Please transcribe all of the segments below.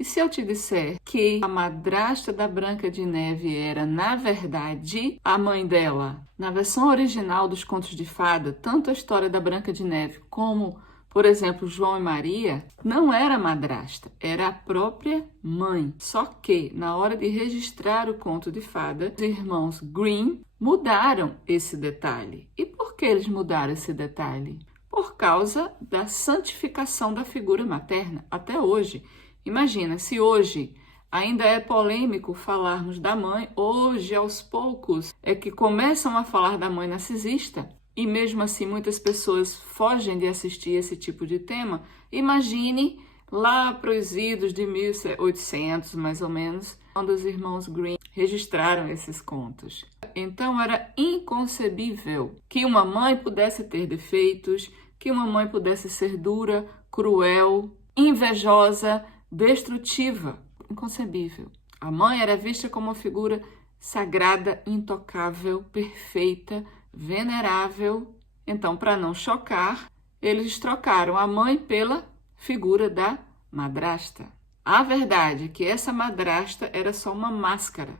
E se eu te disser que a madrasta da Branca de Neve era, na verdade, a mãe dela? Na versão original dos Contos de Fada, tanto a história da Branca de Neve como, por exemplo, João e Maria, não era a madrasta, era a própria mãe. Só que, na hora de registrar o conto de fada, os irmãos Grimm mudaram esse detalhe. E por que eles mudaram esse detalhe? Por causa da santificação da figura materna, até hoje. Imagina, se hoje ainda é polêmico falarmos da mãe, hoje, aos poucos, é que começam a falar da mãe narcisista, e mesmo assim muitas pessoas fogem de assistir esse tipo de tema. Imagine lá para os idos de 1800, mais ou menos, quando os irmãos Grimm registraram esses contos. Então era inconcebível que uma mãe pudesse ter defeitos, que uma mãe pudesse ser dura, cruel, invejosa, destrutiva. Inconcebível. A mãe era vista como uma figura sagrada, intocável, perfeita, venerável. Então, para não chocar, eles trocaram a mãe pela figura da madrasta. A verdade é que essa madrasta era só uma máscara.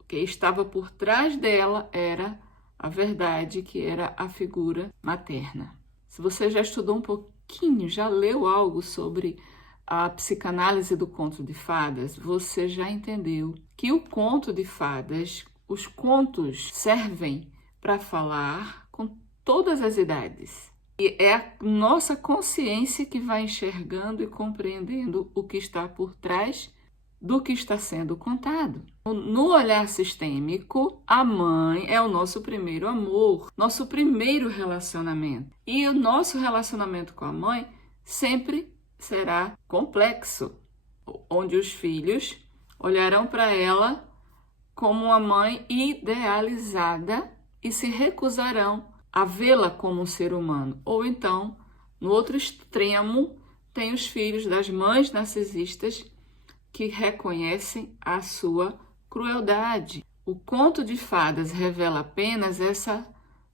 O que estava por trás dela era a verdade, que era a figura materna. Se você já estudou um pouquinho, já leu algo sobre a psicanálise do conto de fadas, você já entendeu que o conto de fadas, os contos servem para falar com todas as idades. E é a nossa consciência que vai enxergando e compreendendo o que está por trás do que está sendo contado. No olhar sistêmico, a mãe é o nosso primeiro amor, nosso primeiro relacionamento. E o nosso relacionamento com a mãe sempre será complexo, onde os filhos olharão para ela como uma mãe idealizada e se recusarão a vê-la como um ser humano. Ou então, no outro extremo, tem os filhos das mães narcisistas que reconhecem a sua crueldade. O conto de fadas revela apenas essa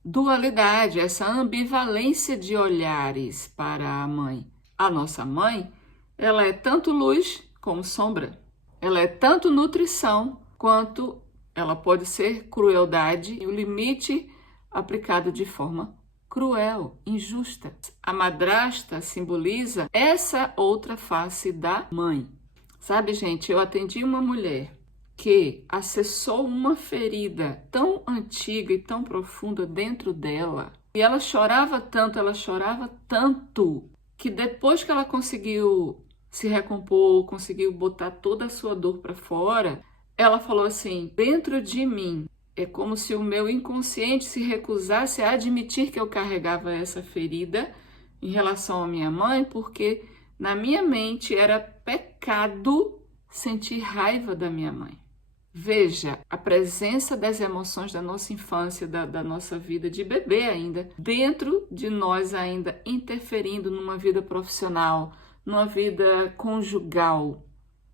dualidade, essa ambivalência de olhares para a mãe. A nossa mãe, ela é tanto luz como sombra. Ela é tanto nutrição quanto ela pode ser crueldade e o limite aplicado de forma cruel, injusta. A madrasta simboliza essa outra face da mãe. Sabe, gente, eu atendi uma mulher que acessou uma ferida tão antiga e tão profunda dentro dela, e ela chorava tanto, que depois que ela conseguiu se recompor, conseguiu botar toda a sua dor para fora, ela falou assim: dentro de mim é como se o meu inconsciente se recusasse a admitir que eu carregava essa ferida em relação à minha mãe, porque na minha mente era pecado sentir raiva da minha mãe. Veja a presença das emoções da nossa infância, da nossa vida de bebê ainda, dentro de nós ainda, interferindo numa vida profissional, numa vida conjugal.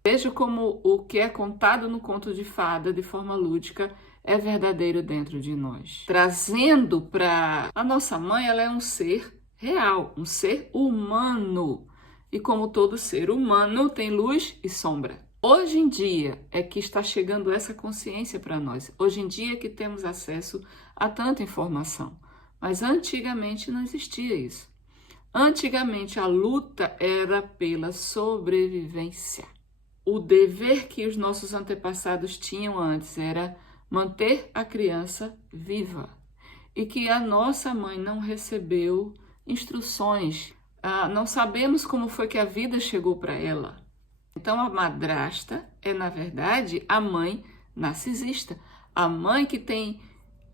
Veja como o que é contado no conto de fada de forma lúdica é verdadeiro dentro de nós. Trazendo para a nossa mãe, ela é um ser real, um ser humano. E como todo ser humano, tem luz e sombra. Hoje em dia é que está chegando essa consciência para nós. Hoje em dia é que temos acesso a tanta informação. Mas antigamente não existia isso. Antigamente a luta era pela sobrevivência. O dever que os nossos antepassados tinham antes era manter a criança viva. E que a nossa mãe não recebeu instruções. Não sabemos como foi que a vida chegou para ela. Então, a madrasta é, na verdade, a mãe narcisista. A mãe que tem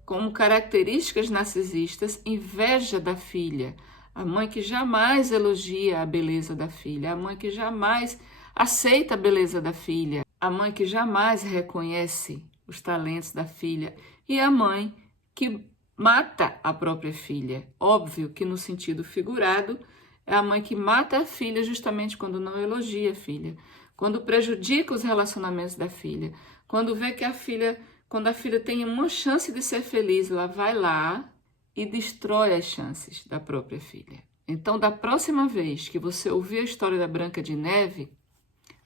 como características narcisistas inveja da filha. A mãe que jamais elogia a beleza da filha. A mãe que jamais aceita a beleza da filha. A mãe que jamais reconhece os talentos da filha. E a mãe que mata a própria filha. Óbvio que no sentido figurado, é a mãe que mata a filha justamente quando não elogia a filha, quando prejudica os relacionamentos da filha, quando vê que quando a filha tem uma chance de ser feliz, ela vai lá e destrói as chances da própria filha. Então, da próxima vez que você ouvir a história da Branca de Neve,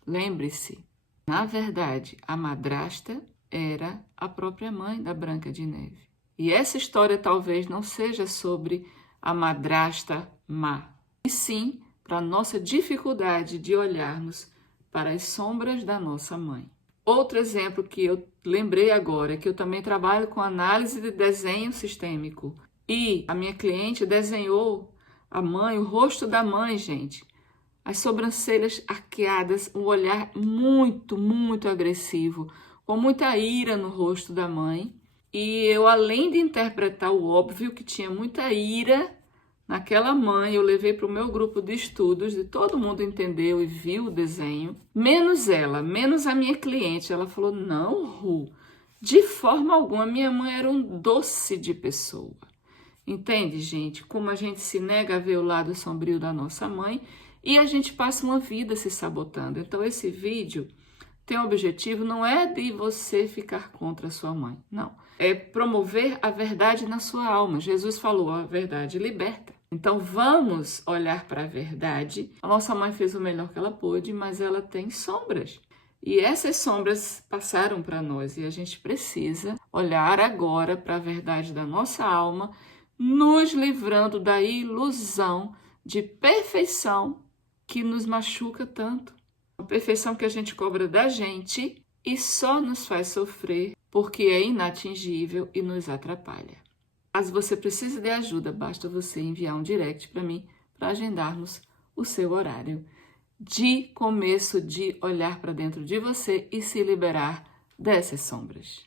Lembre-se, na verdade, a madrasta era a própria mãe da Branca de Neve. E essa história talvez não seja sobre a madrasta má, e sim para a nossa dificuldade de olharmos para as sombras da nossa mãe. Outro exemplo que eu lembrei agora é que eu também trabalho com análise de desenho sistêmico. E a minha cliente desenhou a mãe, o rosto da mãe, gente. As sobrancelhas arqueadas, um olhar muito, muito agressivo, com muita ira no rosto da mãe. E eu, além de interpretar o óbvio, que tinha muita ira naquela mãe, eu levei para o meu grupo de estudos e todo mundo entendeu e viu o desenho, menos ela, menos a minha cliente. Ela falou, não, Ru, de forma alguma, minha mãe era um doce de pessoa. Entende, gente? Como a gente se nega a ver o lado sombrio da nossa mãe e a gente passa uma vida se sabotando. Então, esse vídeo tem o objetivo, não é de você ficar contra a sua mãe, não. É promover a verdade na sua alma. Jesus falou, a verdade liberta. Então, vamos olhar para a verdade. A nossa mãe fez o melhor que ela pôde, mas ela tem sombras. E essas sombras passaram para nós e a gente precisa olhar agora para a verdade da nossa alma, nos livrando da ilusão de perfeição que nos machuca tanto. A perfeição que a gente cobra da gente e só nos faz sofrer porque é inatingível e nos atrapalha. Caso você precise de ajuda, basta você enviar um direct para mim para agendarmos o seu horário de começo de olhar para dentro de você e se liberar dessas sombras.